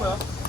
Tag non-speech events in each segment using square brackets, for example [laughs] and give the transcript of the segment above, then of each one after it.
거야.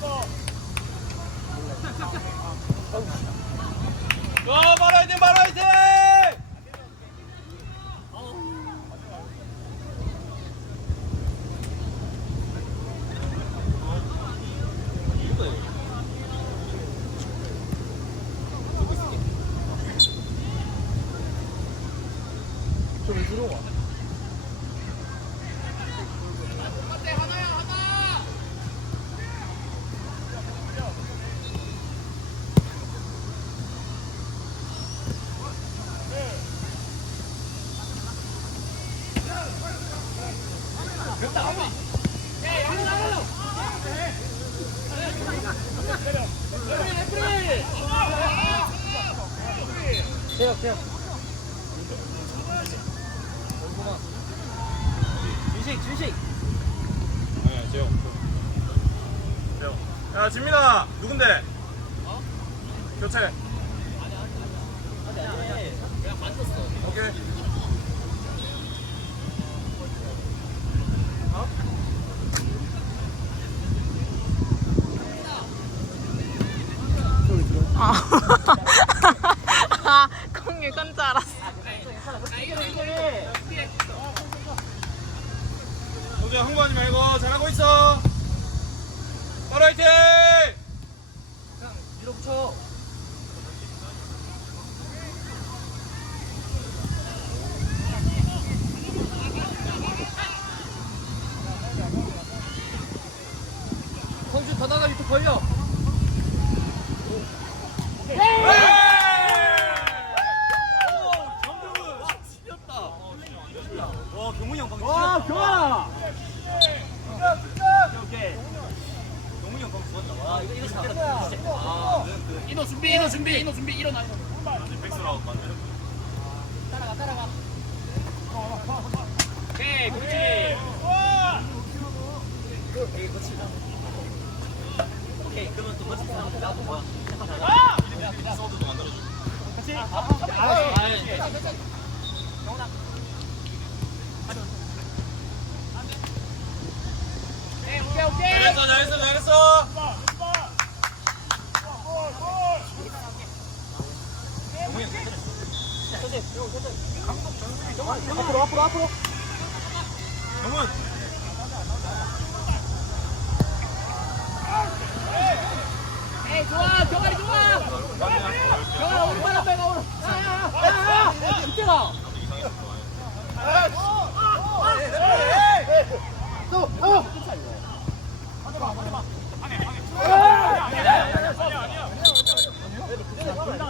교체. 오케이. 아, 아 [laughs] 공유 건줄 알았어. 동주야 흥분하지 말고 잘하고 있어. 화이팅 밀어붙여. 선주 더 나가 밑에 벌려. 와 경훈이 형 방금 와 경아. 경훈이 형 방금 죽었다 와 이거 이거 잘한다 인호 준비 인호 준비 인호 준비 일어나. 백스라고 맞네 따라가 따라가. 오케이 그렇지. 오케이 그렇지. 오케이 그러면 또 멋진 사람 나도 뭐야? 서브도 만들어줘 같이. 아, 아, 오케이 오케이 오케이. 잘했어 잘했어 잘했어 앞으로 앞으로 앞으로. 경훈 에이 좋아 경아리 좋아. 경아 오른발 한 배가 오른. 또 또.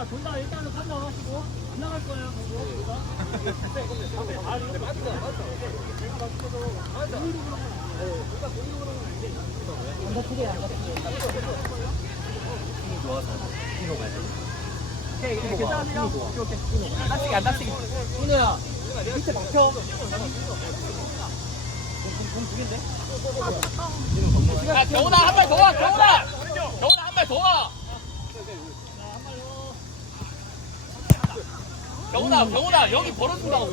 돈다 일단은 판단하시고 안 나갈 거예요. 오케이 괜찮아요. 오케이 오케이. 다치기 안 다치기. 인호야 밑에 막혀. 야 경훈아 한발 더 와. 경훈아. 경훈아 한발 더 와. 경훈아 경훈아 여기 벌어준다고.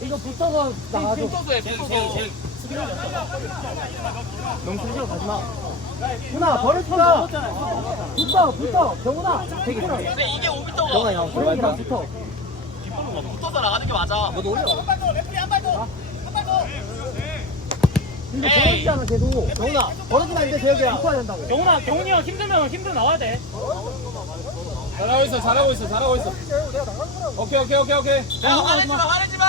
이거 붙어서 나가줘. 붙어서 해. 붙어서. 너무 숨쉬어 가지 마. 훈아 버릇다. 붙어 붙어 경훈아. 되게 근데 이게 5m가 경훈아 형 경훈이랑 붙어. 붙어서 나가는 게 맞아 너도 올려. 근데 않아 계속. 경훈아 안 돼, 재혁이야. 붙어야 된다고. 경훈아, 경훈이 형 힘들면 힘들어 나와야 돼. 잘하고 있어 잘하고 있어 잘하고 있어 오케이 오케이 오케이 오케이 야 화내지 마 화내지 마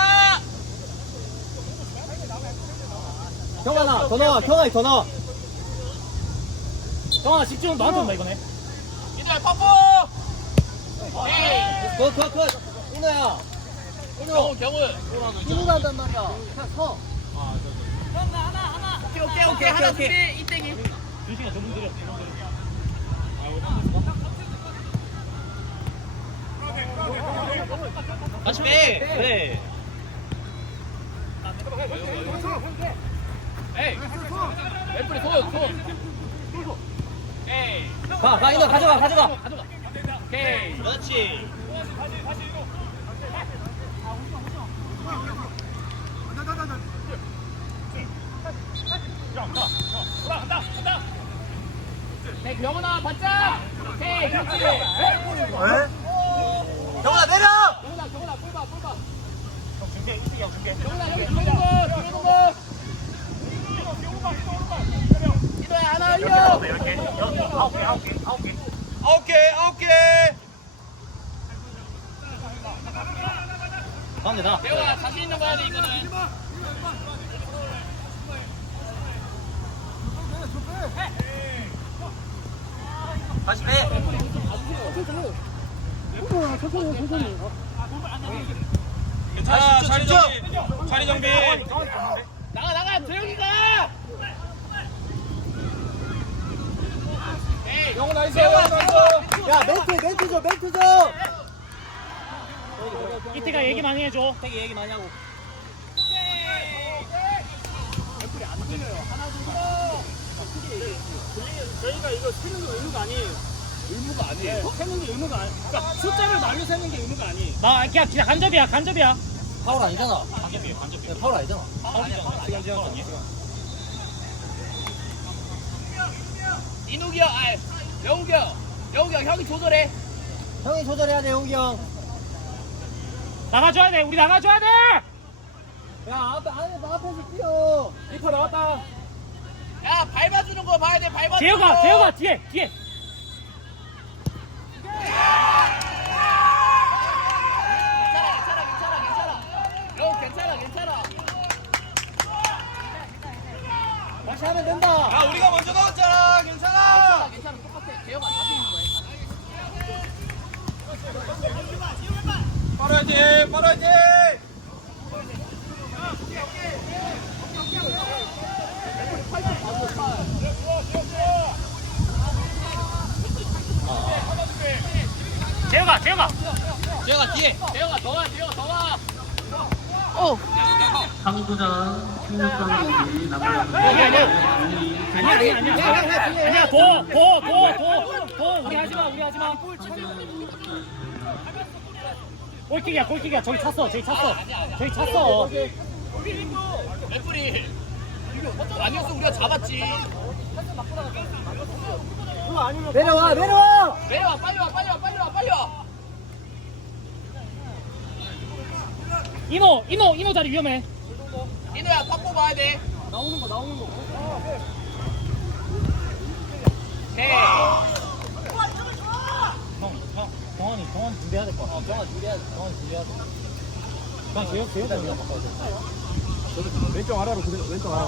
경환아 더 나와 경환이 더 나와. 경훈아 집중 너한테 온다 이번에. 이들 퍼포 에이 컷컷컷 인호야. 인호. 경훈 인호가 한단 말이야. 그냥 서. 오케이 오케이 오케이 하나 둘 이땡이. 두 시간 전문 들여. 다시 빼 그래 에이. 왼팔이 손 손. 가, 가 인호 가져가 가져가. 가져가. 오케이. 그렇지 오케이 경훈아 바짝. 오케이 그렇지. 경훈아 내려 경훈아 경훈아 뿔봐 뿔봐. 경훈아 여기 들어오는 거 들어오는 거. 이도야 하 나 올려. 오케이 오케이 가 가운데 나. 대호야 자신 있는 거 해야 돼 이거는 다시 빼. 괜찮아 자리 정비 자리 정비 나가 나가. 조용히 가 에이 영호 나이스 영호 나이스 야 멘트 멘트 줘 멘트 줘. 이태가 얘기 많이 해줘 되게 얘기 많이 하고. 저희가 이거 세는 게 의무가 아니에요. 의무가 아니에요? 세는 게 의무가 아니에요. 그러니까 숫자를 날려 세는 게 의무가 아니에요. 나 그냥 그냥 간접이야 간접이야 파울 아니잖아. 간접이에요 간접. 파울 아니잖아. 이 누기 형 아이 영욱이 형 영욱이 형 형이 조절해 형이 조절해야 돼 용기 형. 나가줘야 돼 우리 나가줘야 돼 야 앞에 안에 앞에서 뛰어. 리퍼 나왔다 야 밟아주는 거 봐야 돼 밟아주는 재혁아, 거. 재혁아 뒤에 뒤에. 괜찮아 괜찮아 괜찮아 괜찮아 영 괜찮아 괜찮아 다시 하면 된다. 야 우리가 먼저 나왔잖아 괜찮아 괜찮아 괜찮아 똑같아 재혁아 자신 있는 거야 빨아야지 빨아야지 재혁아, 재혁아. 재혁아 뒤에. 재혁아 더와 재혁아 더와 오. 상부장 충격감이 남아있는 아니야, 아니야. 아니야, 아니야, 더. 우리 하지 마, 우리 하지 마. 골킥이야, 골킥이야. 저기 찼어, 저기 찼어. 저기 찼어. 레프리 아니었어 우리가 잡았지 내려와 내려와. 내려와 빨리 와 빨리 와 빨리 와 빨리 와 이노, 이노, 이노 자리 위험해. 이노야 팍 뽑아야 돼 나오는 거 나오는 거. 오케이 형, 형, 정원 준비해야 될 것 같아. 정아 준비해야 돼. 정원 준비해야 돼. 그냥 재혁, 재혁 그냥 바꿔야 돼. 왼쪽 아래로 그대로 왼쪽 아래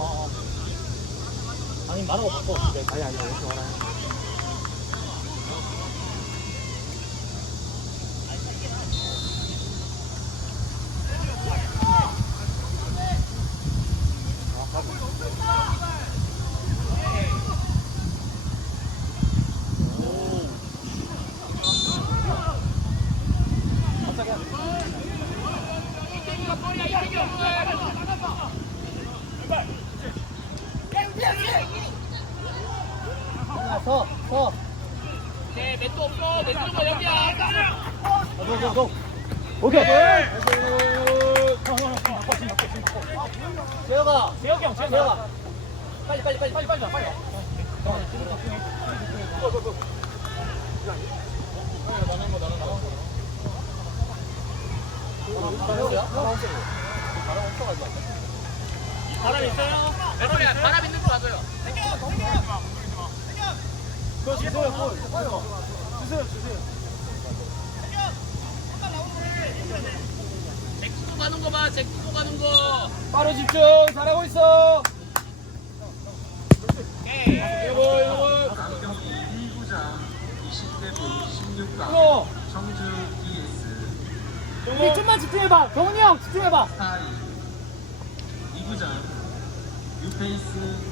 아니, 말하고 바꿔. 아니 아니 왼쪽 아래 서 서. 오케이 맷도 없어 내주는 거 여기야 고, 고, 고. 오케이. 재혁아. 재혁이 형, 재혁이 형. 재혁아. 빨리 빨리 빨리 빨리 빨리 와, 빨리. 와. 재혁이야? 바람 있어요? 레프리야 바람 있는 거 놔줘요 잭쿠도 가는 거 봐 잭쿠도 가는 거. 바로 집중 잘하고 있어. 오케이 이거 이거 강경기 1부장 20대부 16강 이거 청주 ES 우리 좀만 집중해봐. 경훈이 형, 집중해봐. 4위 2부장 뉴페이스 뉴페이스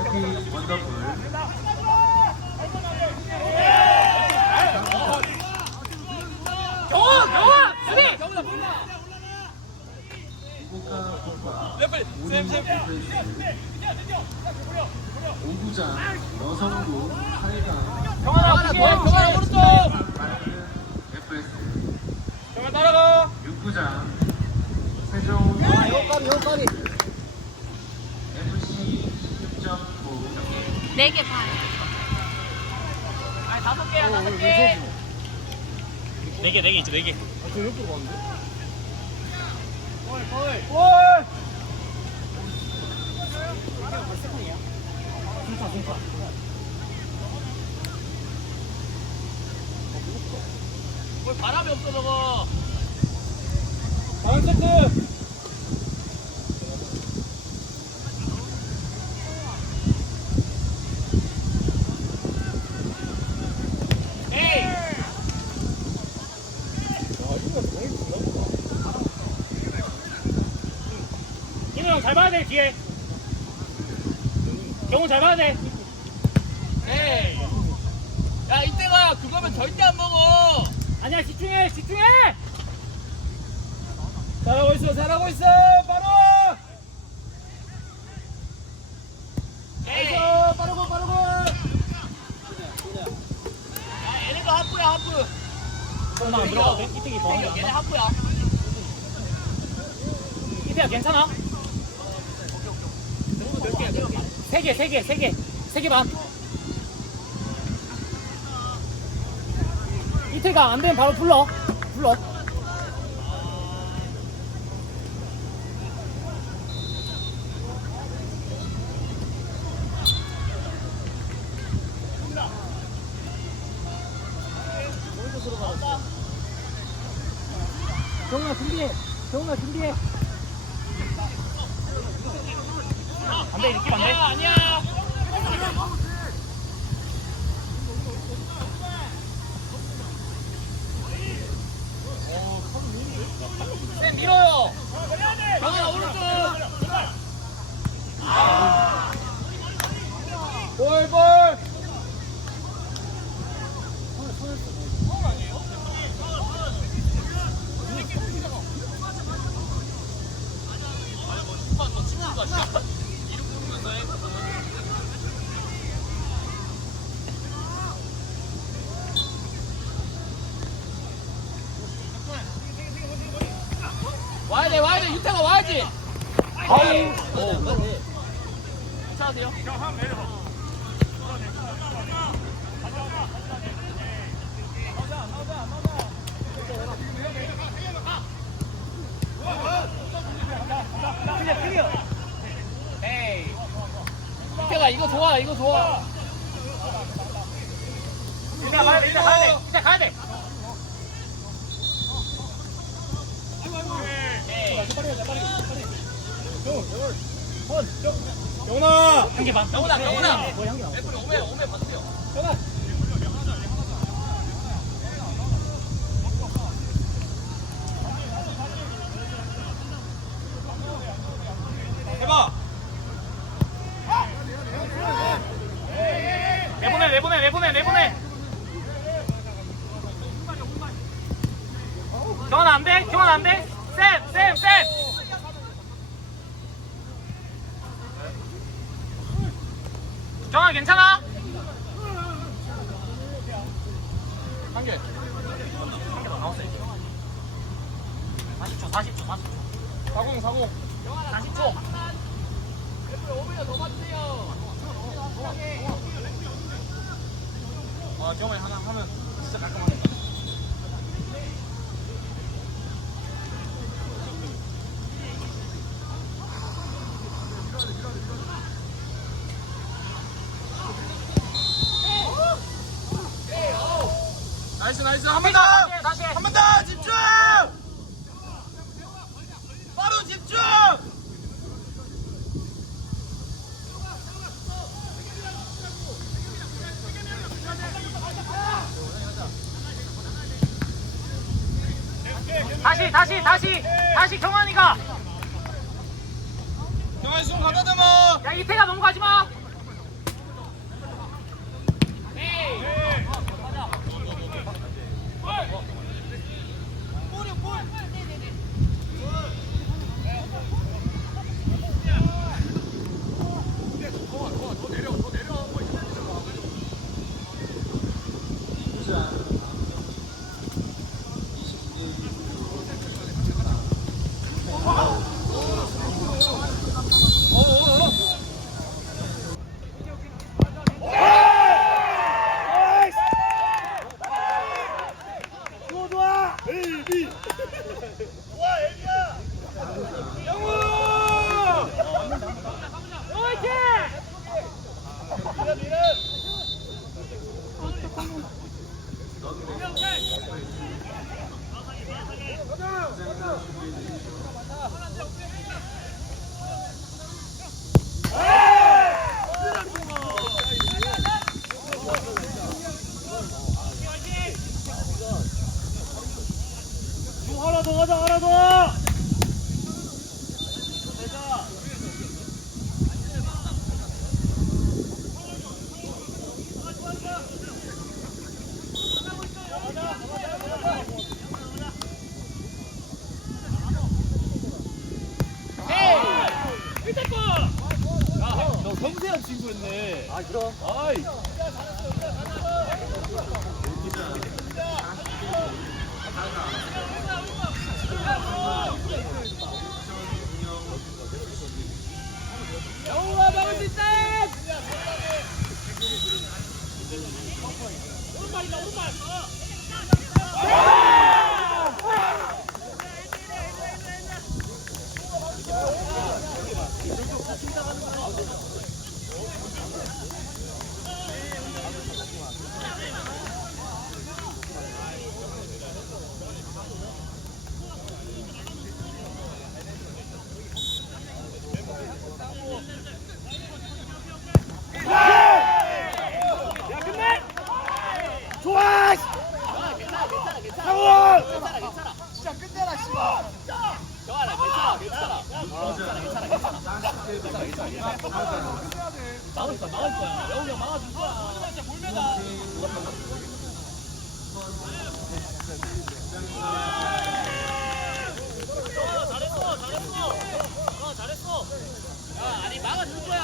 해피 원더풀 경훈, 경훈, 수비. 쌤쌤. 오부장 여성부 8강 경환아, 경환아 수비. 더 경환아 오른쪽 맑은 FS 정말 따라가 6부장 세종 아, 여기까지 여기까지. FC 10.9 네개 반. 아니 다섯 개야 다섯 개 네 개, 네 개 있죠, 네 개. 골볼 바람이 없어 저거 다음 세트. 에이 인우 형 잘 봐야 돼 뒤에 경훈 잘 봐야 돼 에이 야 이때가 그거면 절대 안 먹어 아니야 집중해 집중해 잘하고 있어, 잘하고 있어. 바로. 에이 어, 빠르고, 빠르고. 야 얘네도 하프야 하프 나안 들어가도 돼? 이태기 더 얘네 하면 안 하프야 이태야 괜찮아? 세 개, 반. 이태가 안 되면 바로 불러. 불러. 경훈아 준비해. 경훈아 준비해. 안 돼, 이렇게 안 돼. 아니야 아니야 쌤 밀어요 강아 오른쪽 볼, 볼. 와야 돼 와야 돼 유태가 와야지 아우. 괜찮으세요? 에이 유태가 이거 좋아 이거 좋아 이제 가야 돼, 이제 가야 돼. 영훈아. 한개 반. 영훈아, 영훈아. 거의 한개 반. 애플 오메 오메 받으세요 해봐. 내보내, 내보내, 내보내, 내보내. 경원 안 돼, 경원 안 돼. 셋, 셋, 셋. 경원 괜찮아? 한 개. 한개더 나왔어 이제. 40초, 40초, 40초. 사공, 사공. 40초. 애플 오메 더 받으세요 아, 경훈이 하나 하면 진짜 깔끔하겠다. 나이스, 나이스. 한번 더! 다시, 다시. 한 번 더! 집중! 바로 집중! 다시, 다시, 다시, 다시 경환이가. 경환이 숨 가다 대마! 야 이태가 넘어가지 마. 너 섬세한 친구였네. 아 그럼 아이. 있다 경환아 잘했어 어, 잘했어. 야 아니 막아줄 거야